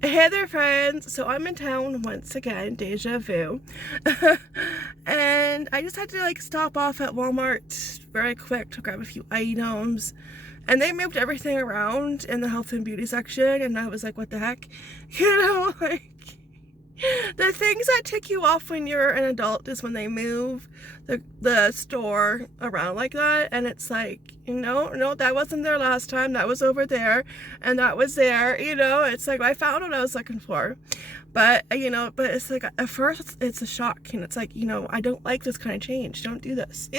Hey there, friends. So I'm in town once again, deja vu. And I just had to like stop off at Walmart very quick to grab a few items. And they moved everything around in the health and beauty section, and I was like, what the heck? You know, like the things that tick you off when you're an adult is when they move the store around like that, and it's like, no, that wasn't there last time, that was over there, and that was there, it's like I found what I was looking for. But but it's like at first it's a shock, and it's like, I don't like this kind of change, don't do this,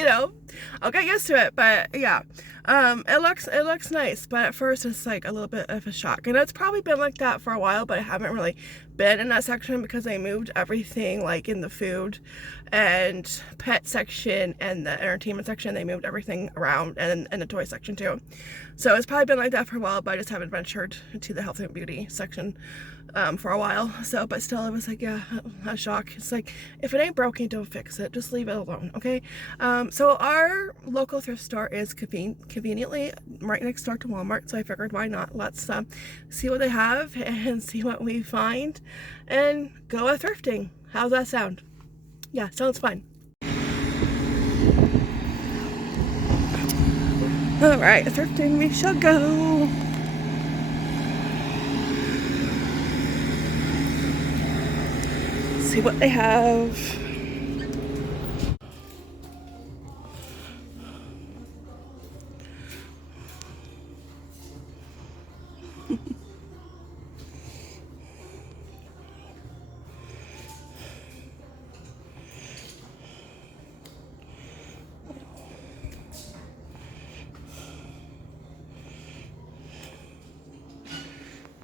I'll get used to it. But yeah, it looks nice, but at first it's like a little bit of a shock, and it's probably been like that for a while, but I haven't really been in that section because they moved everything, like in the food and pet section and the entertainment section. They moved everything around, and the toy section too. So it's probably been like that for a while, but I just haven't ventured to the health and beauty section for a while. So, but still, it was like, yeah, a shock. It's like, if it ain't broken, don't fix it. Just leave it alone, okay? So our local thrift store is conveniently right next door to Walmart. So I figured, why not? Let's see what they have and see what we find, and go thrifting. How's that sound? Yeah, sounds fun. All right, thrifting we shall go. See what they have.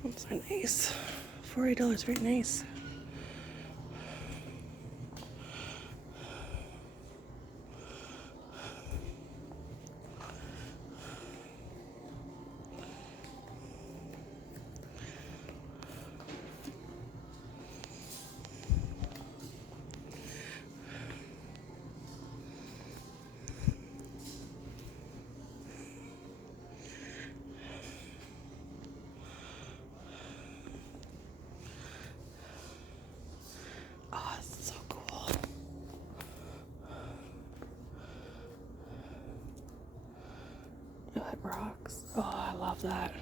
Those are nice. $40, very nice. Oh, it's so cool. Oh, it rocks. Oh, I love that.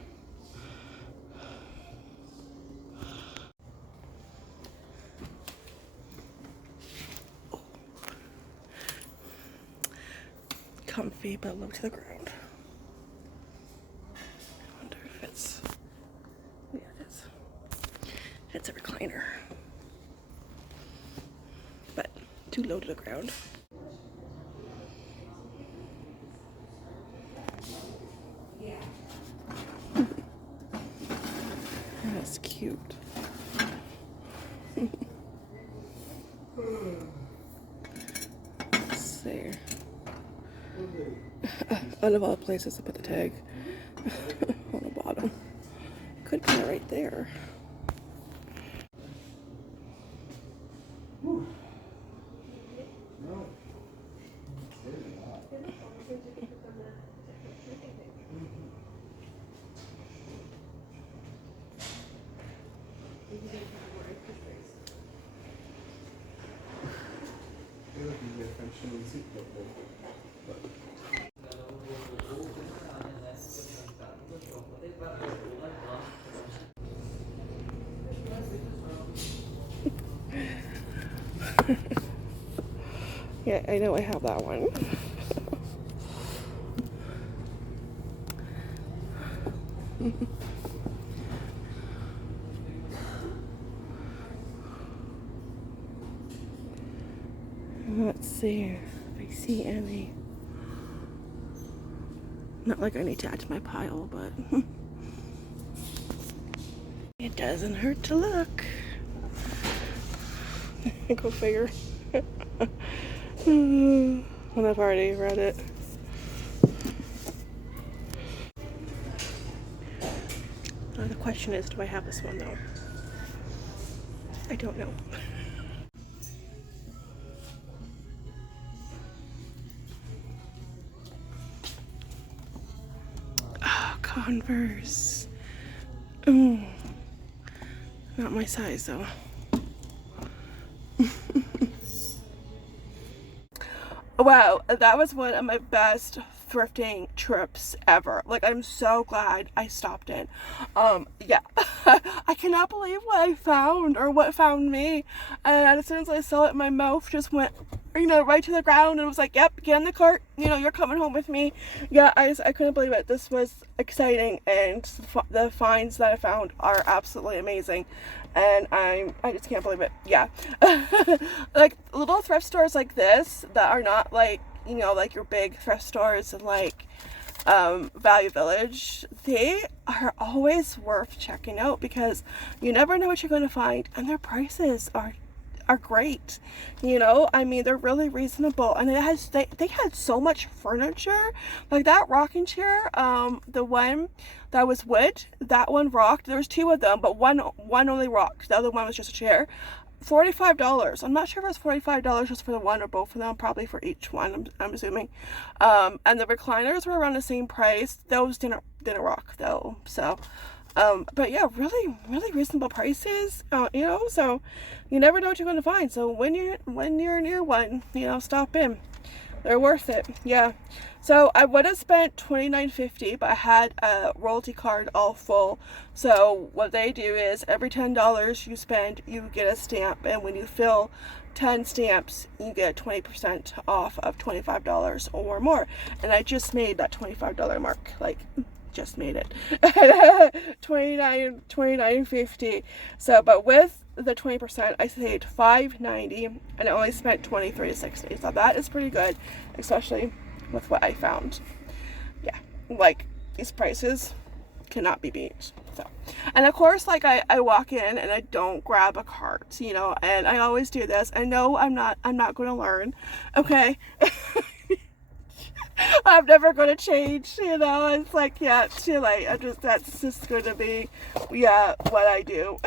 Comfy, but low to the ground. I wonder if it's, yeah, it is. It's a recliner, but too low to the ground. That's cute. Let's see. Out of all places to put the tag on the bottom. Could be right there. Yeah, I know I have that one. Let's see if I see any. Not like I need to add to my pile, but it doesn't hurt to look. Go figure. And I've already read it. The question is, do I have this one though? I don't know. Oh, Converse. Oh, Not my size though. Wow, that was one of my best thrifting trips ever. Like, I'm so glad I stopped in. Yeah. I cannot believe what I found, or what found me. And as soon as I saw it, my mouth just went, you know, right to the ground, and was like, yep, get in the cart, you know, you're coming home with me. Yeah, I couldn't believe it. This was exciting, and the finds that I found are absolutely amazing. And I just can't believe it. Yeah. Like, little thrift stores like this that are not like, you know, like your big thrift stores and like Value Village, they are always worth checking out, because you never know what you're going to find, and their prices are great. You know, I mean, they're really reasonable, and they had so much furniture. Like that rocking chair, the one that was wood, that one rocked. There was two of them, but one only rocked. The other one was just a chair. $45. I'm not sure if it was $45 just for the one or both of them, probably for each one, I'm assuming. And the recliners were around the same price. Those didn't rock though. So but yeah, really reasonable prices, you know, so you never know what you're going to find. So when you're near one, you know, stop in. They're worth it. Yeah. So I would have spent $29.50, but I had a royalty card all full. So what they do is every $10 you spend, you get a stamp, and when you fill 10 stamps, you get 20% off of $25 or more. And I just made that $25 mark, like, just made it. $29.50. So, but with the 20%, I saved $5.90, and I only spent $23.60. So that is pretty good, especially with what I found. Yeah, like, these prices cannot be beat. So, and of course, like, I walk in and I don't grab a cart, you know, and I always do this. I know I'm not going to learn, okay? I'm never going to change, you know. It's like, yeah, it's too late. That's just going to be, yeah, what I do.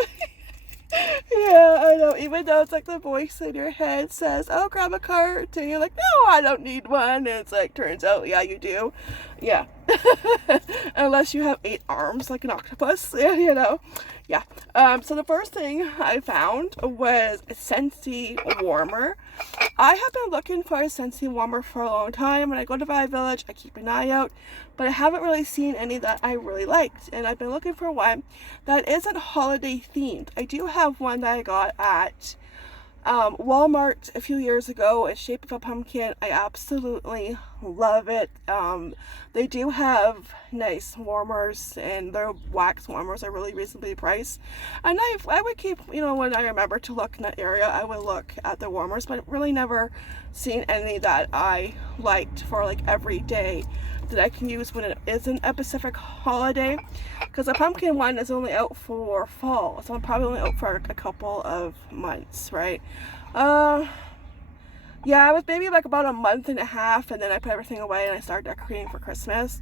Yeah, I know. Even though it's like the voice in your head says, oh, grab a cart, and you're like, no, I don't need one. And it's like, turns out, yeah, you do. Yeah. Unless you have 8 arms like an octopus, you know. Yeah. So the first thing I found was a Scentsy warmer. I have been looking for a Scentsy warmer for a long time. When I go to Value Village, I keep an eye out, but I haven't really seen any that I really liked. And I've been looking for one that isn't holiday themed. I do have one that I got at Walmart a few years ago. It's shaped of a pumpkin. I absolutely love it. They do have nice warmers, and their wax warmers are really reasonably priced. And I would keep, you know, when I remember to look in that area, I would look at the warmers, but really never seen any that I liked for like every day that I can use when it isn't a specific holiday, because the pumpkin one is only out for fall, so I'm probably only out for a couple of months, right? Yeah, it was maybe like about a month and a half, and then I put everything away and I started decorating for Christmas.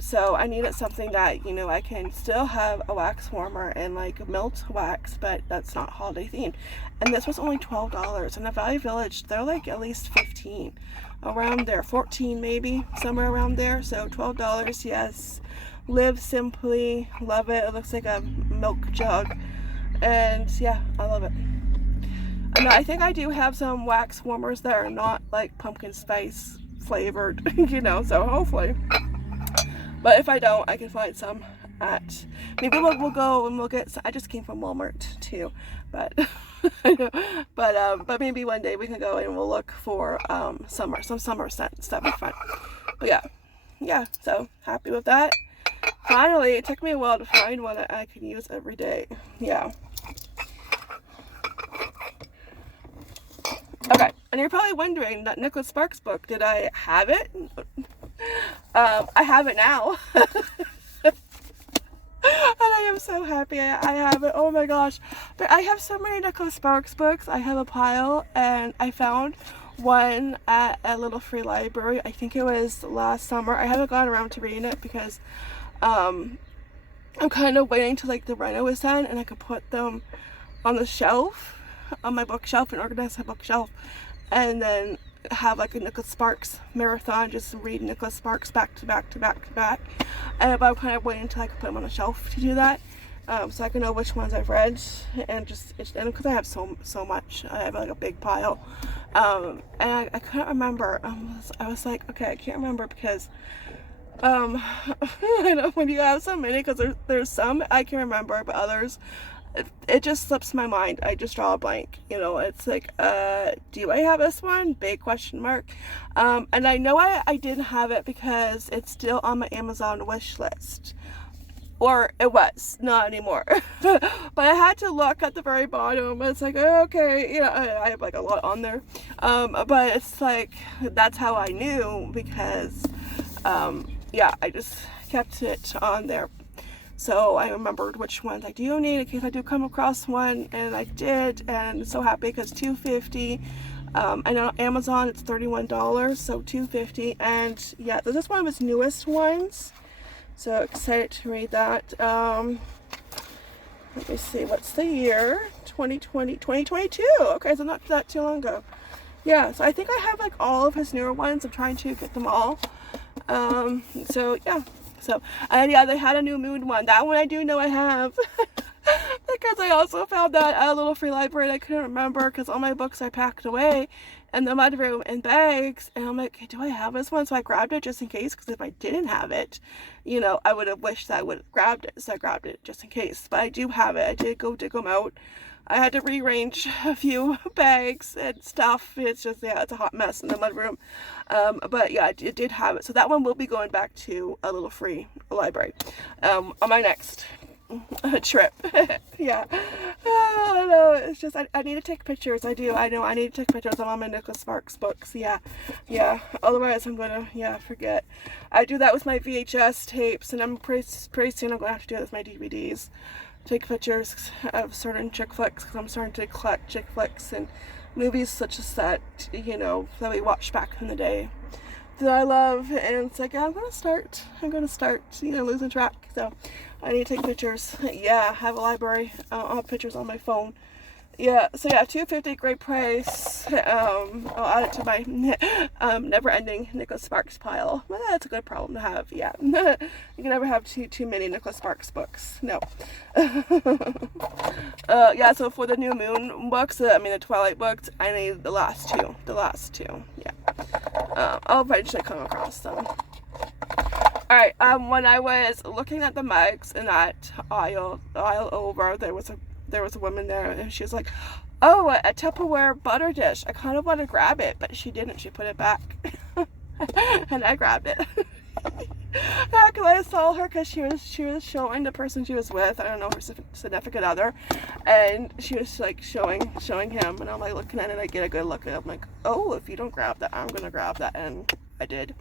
So I needed something that, you know, I can still have a wax warmer and like melt wax, but that's not holiday themed. And this was only $12. And at Value Village, they're like at least 15, around there, 14 maybe, somewhere around there. So $12, yes. Live simply, love it. It looks like a milk jug, and yeah, I love it. And I think I do have some wax warmers that are not like pumpkin spice flavored, you know, so hopefully. But if I don't, I can find some at, maybe we'll go and we'll get some. I just came from Walmart too, but but maybe one day we can go and we'll look for some summer scents. That'd be fun. But yeah, so happy with that. Finally, it took me a while to find one that I can use every day. Yeah. Okay, and you're probably wondering, that Nicholas Sparks book, did I have it? I have it now. And I am so happy I have it. Oh my gosh. But I have so many Nicholas Sparks books. I have a pile, and I found one at a little free library. I think it was last summer. I haven't gone around to reading it because I'm kind of waiting till like the reno is done and I could put them on the shelf, on my bookshelf, and organize my bookshelf, and then have like a Nicholas Sparks marathon, just read Nicholas Sparks back to back to back to back. And but I'm kind of waiting until I can put them on the shelf to do that. so I can know which ones I've read, and and because I have so much, I have like a big pile, and I couldn't remember. I was like, okay, I can't remember because I know when you have so many, because there's some I can remember, but others it just slips my mind. I just draw a blank, you know. It's like, do I have this one? Big question mark. And I know I didn't have it because it's still on my Amazon wish list, or it was, not anymore. But I had to look at the very bottom. It's like, okay, you know, I have like a lot on there, but it's like, that's how I knew, because yeah, I just kept it on there. So I remembered which ones I do need in case I do come across one, and I did, and I'm so happy because $2.50. And on Amazon it's $31, so $2.50. And yeah, this is one of his newest ones, so excited to read that. Let me see, what's the year? 2022. Okay, so not that too long ago. Yeah, so I think I have like all of his newer ones. I'm trying to get them all. So yeah. So, and yeah, they had a new moon one. That one I do know I have. Because I also found that at a little free library. I couldn't remember because all my books I packed away in the mudroom in bags. And I'm like, hey, do I have this one? So I grabbed it just in case, because if I didn't have it, you know, I would have wished that I would have grabbed it. So I grabbed it just in case. But I do have it. I did go dig them out. I had to rearrange a few bags and stuff. It's just, yeah, it's a hot mess in the mudroom. But yeah, it did have it. So that one will be going back to a little free library on my next trip. Yeah. Oh, no, it's just, I need to take pictures. I know I need to take pictures of all my Nicholas Sparks books. Yeah. Otherwise I'm gonna, forget. I do that with my VHS tapes, and I'm pretty soon I'm gonna have to do it with my DVDs. Take pictures of certain chick flicks, because I'm starting to collect chick flicks and movies such as that, you know, that we watched back in the day that I love. And it's like, yeah, I'm gonna start, you know, losing track. So I need to take pictures. Yeah, I have a library. I'll have pictures on my phone. Yeah, so yeah, $2.50, great price. I'll add it to my never-ending Nicholas Sparks pile. Well, that's a good problem to have. Yeah, you can never have too many Nicholas Sparks books. No. Yeah. So for the new moon books, the Twilight books, I need the last two. Yeah. I'll eventually come across them. All right. When I was looking at the mugs in that aisle over, there was a woman there, and she was like, oh, a Tupperware butter dish. I kind of want to grab it, but she didn't. She put it back. And I grabbed it. Yeah, because I saw her, because she was showing the person she was with, I don't know, her significant other, and she was like showing him, and I'm like looking at it, I get a good look at it. I'm like, oh, if you don't grab that, I'm gonna grab that. And I did.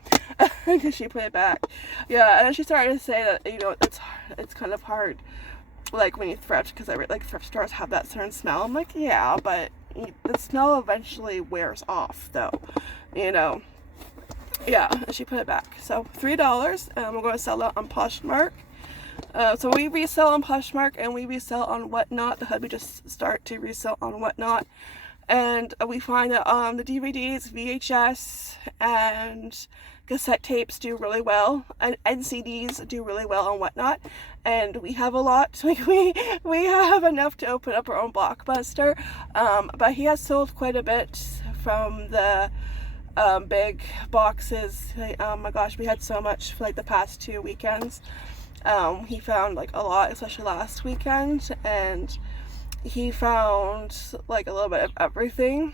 Because she put it back. Yeah, and then she started to say that, you know, it's kind of hard, like when you thrift, because thrift stores have that certain smell. I'm like, yeah, but the smell eventually wears off, though, you know. Yeah, and she put it back. So $3, and we're going to sell it on Poshmark. So we resell on Poshmark, and we resell on Whatnot. The hubby just start to resell on Whatnot, and we find that the DVDs, VHS, and cassette tapes do really well, and CDs do really well on Whatnot, and we have a lot. Like we have enough to open up our own Blockbuster, but he has sold quite a bit from the big boxes. Oh my gosh, we had so much for like the past 2 weekends. He found like a lot, especially last weekend, and he found like a little bit of everything.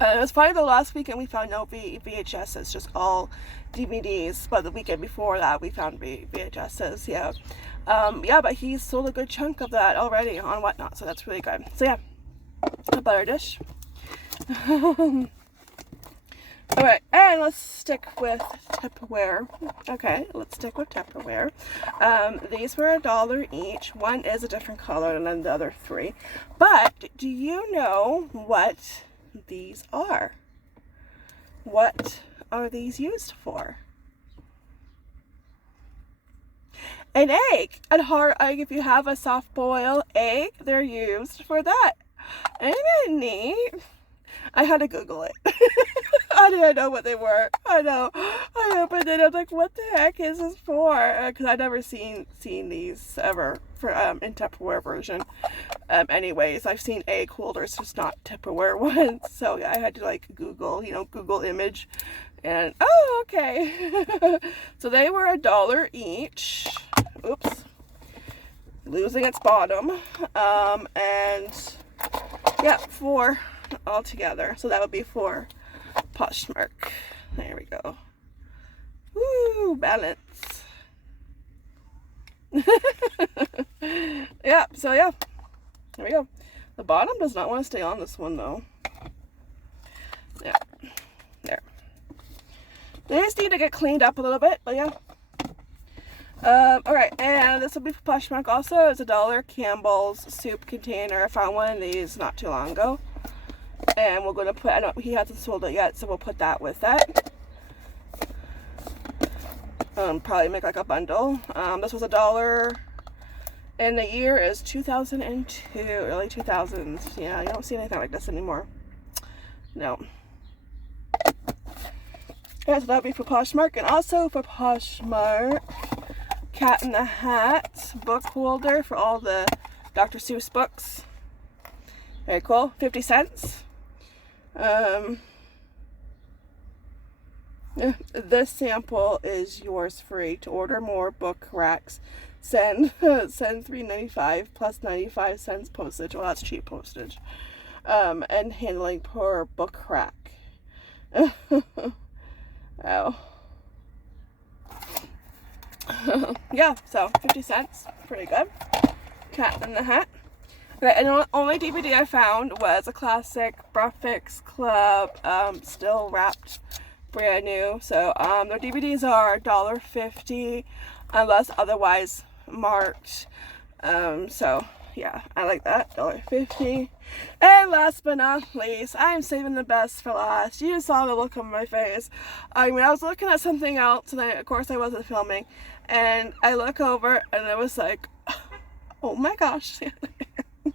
It was probably the last weekend we found no VHSs, just all DVDs, but the weekend before that we found VHSs. Yeah. Yeah, but he's sold a good chunk of that already on Whatnot, so that's really good. So yeah, a butter dish. Alright, and let's stick with Tupperware. Okay, let's stick with Tupperware. These were $1 each. One is a different color than the other 3. But do you know what these are? What are these used for? An egg. A hard egg. If you have a soft boiled egg, they're used for that. Isn't it neat? I had to Google it. I didn't know what they were. I know, but then I'm like, what the heck is this for? Because I've never seen these ever for in Tupperware version. Anyways, I've seen egg holders, just not Tupperware ones. So yeah, I had to like Google, Google image, and oh, okay. So they were $1 each. Oops, losing its bottom. And yeah, 4 altogether. So that would be 4 Poshmark. There we go. Woo, balance. Yeah, so yeah, there we go. The bottom does not want to stay on this one though. Yeah, there. They just need to get cleaned up a little bit, but yeah. Alright, and this will be for Poshmark also. It's $1 Campbell's soup container. I found one of these not too long ago. And we're going to put, I don't, he hasn't sold it yet, so we'll put that with that. Probably make like a bundle. This was $1. And the year is 2002, early 2000s. Yeah, you don't see anything like this anymore. No. Yeah, so that'll be for Poshmark. And also for Poshmark, Cat in the Hat book holder for all the Dr. Seuss books. Very cool. 50 cents. This sample is yours free. To order more book racks, send $3.95 plus 95 cents postage. Well, that's cheap postage. And handling per book rack. Oh. Yeah, so 50 cents. Pretty good. Cat in the Hat. Okay, and the only DVD I found was a classic Breakfast Club, still wrapped, brand new. So their DVDs are $1.50 unless otherwise marked. So yeah, I like that, $1.50. And last but not least, I'm saving the best for last. You saw the look on my face. I mean, I was looking at something else, and of course I wasn't filming, and I look over and I was like, oh my gosh.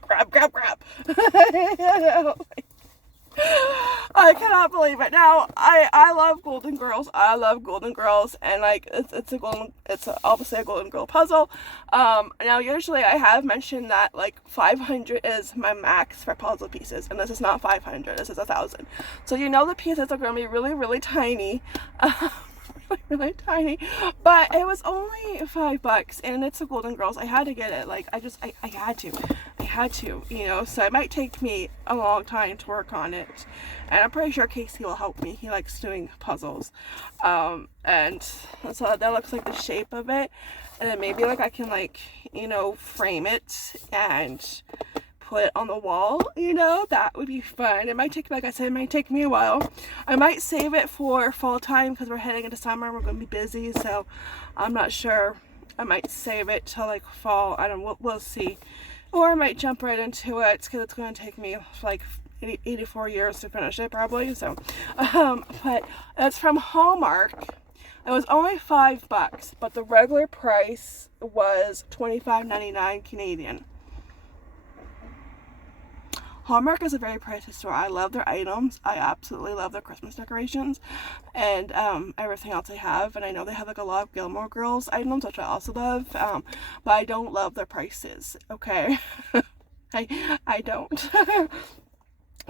grab. I cannot believe it. Now, I love Golden Girls. I love Golden Girls, and like it's obviously a Golden Girl puzzle. Now usually I have mentioned that like 500 is my max for puzzle pieces, and this is not 500. This is 1,000. So the pieces are going to be really, really tiny. Really tiny, but it was only $5 and it's a Golden Girls. I had to get it. Like I had to, so it might take me a long time to work on it, and I'm pretty sure Casey will help me. He likes doing puzzles. And so that looks like the shape of it, and then maybe like I can like frame it and put it on the wall, that would be fun. It might take, like I said, it might take me a while. I might save it for fall time because we're heading into summer. We're going to be busy, so I'm not sure. I might save it till like fall. I don't know, we'll see. Or I might jump right into it because it's going to take me like 84 years to finish it probably. So, but it's from Hallmark. It was only $5, but the regular price was $25.99 Canadian. Hallmark is a very pricey store. I love their items. I absolutely love their Christmas decorations and everything else they have. And I know they have like a lot of Gilmore Girls items, which I also love, but I don't love their prices, okay? I don't.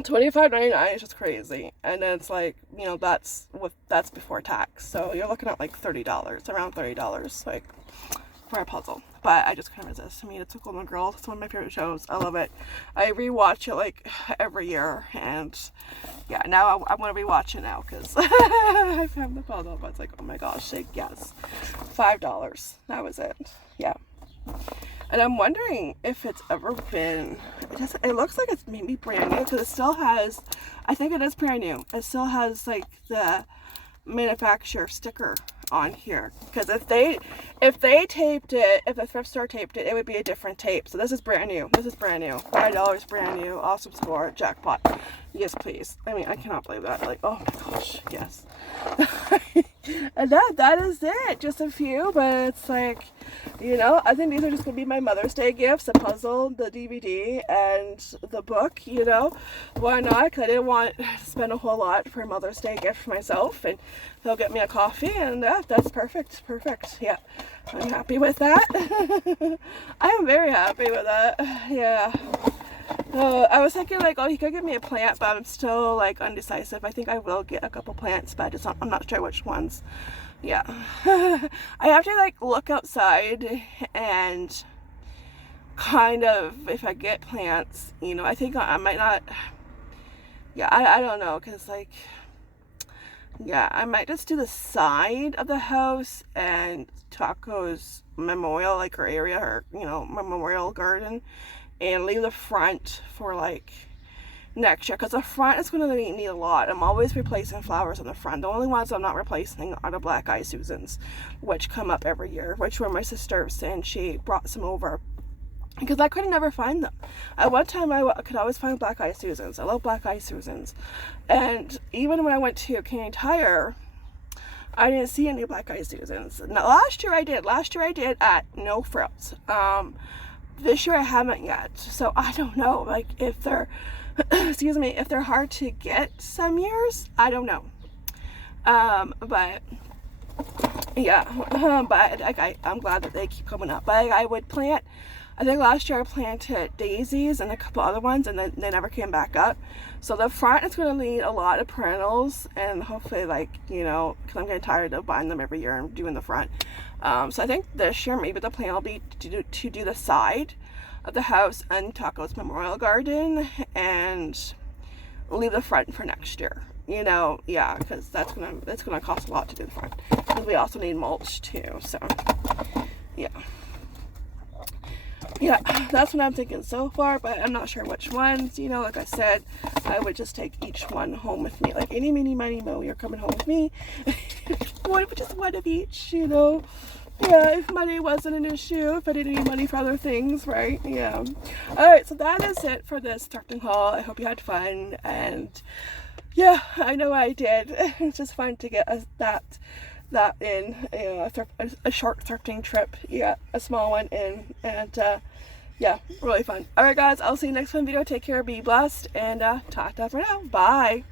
$25.99 is just crazy. And then it's like, that's before tax. So you're looking at like $30, around $30, like for a puzzle. But I just couldn't resist. I mean, it's a Golden Girls. It's one of my favorite shows. I love it. I rewatch it like every year, and yeah, now I want to rewatch it now because I found the puzzle. But it's like, oh my gosh, like, yes, $5. That was it. Yeah. And I'm wondering if it's ever been. It looks like it's maybe brand new because it still has. I think it is brand new. It still has like the manufacturer sticker on here, because if they taped it, if the thrift store taped it, it would be a different tape. So this is brand new. $5 brand new. Awesome score, jackpot. Yes, please. I mean, I cannot believe that. Like, oh my gosh, yes. And that is it. Just a few, but it's like, you know, I think these are just gonna be my Mother's Day gifts: the puzzle, the DVD, and the book. You know, why not? 'Cause I didn't want to spend a whole lot for a Mother's Day gift for myself, and they'll get me a coffee, and that's perfect. Yeah, I'm happy with that. I am very happy with that. Yeah. I was thinking like, oh, he could give me a plant, but I'm still like undecisive. I think I will get a couple plants, but I'm not sure which ones. Yeah. I have to like look outside and kind of, if I get plants, you know, I think I might not, yeah, I don't know, because like, yeah, I might just do the side of the house and Taco's memorial, like her area, her, you know, memorial garden, and leave the front for like next year, because the front is going to need a lot. I'm always replacing flowers on the front. The only ones I'm not replacing are the black eye Susans, which come up every year, which were my sister's, and she brought some over because I could never find them. At one time I could always find black eye Susans. I love black eye Susans, and even when I went to Canadian Tire, I didn't see any black eye Susans. Now last year I did at No Frills. This year I haven't yet, so I don't know, like, if they're excuse me, if they're hard to get some years, I don't know. But yeah, but like, I'm glad that they keep coming up. But I would plant, I think last year I planted daisies and a couple other ones, and then they never came back up. So the front is going to need a lot of perennials, and hopefully, like, you know, because I'm getting tired of buying them every year and doing the front. So I think this year maybe the plan will be to do the side of the house and Taco's memorial garden, and leave the front for next year. You know, yeah, because that's gonna cost a lot to do the front. Because we also need mulch too. So yeah. Yeah, that's what I'm thinking so far, but I'm not sure which ones. You know, like I said, I would just take each one home with me. Like, any, meeny, miny, mo, you're coming home with me. Just one of each, you know. Yeah, if money wasn't an issue, if I didn't need money for other things, right? Yeah. Alright, so that is it for this thrifting haul. I hope you had fun, and yeah, I know I did. It's just fun to get that in, you know, a short thrifting trip, yeah, a small one in, and yeah, really fun. Alright guys, I'll see you next one video. Take care, be blessed, and ta-ta for now. Bye.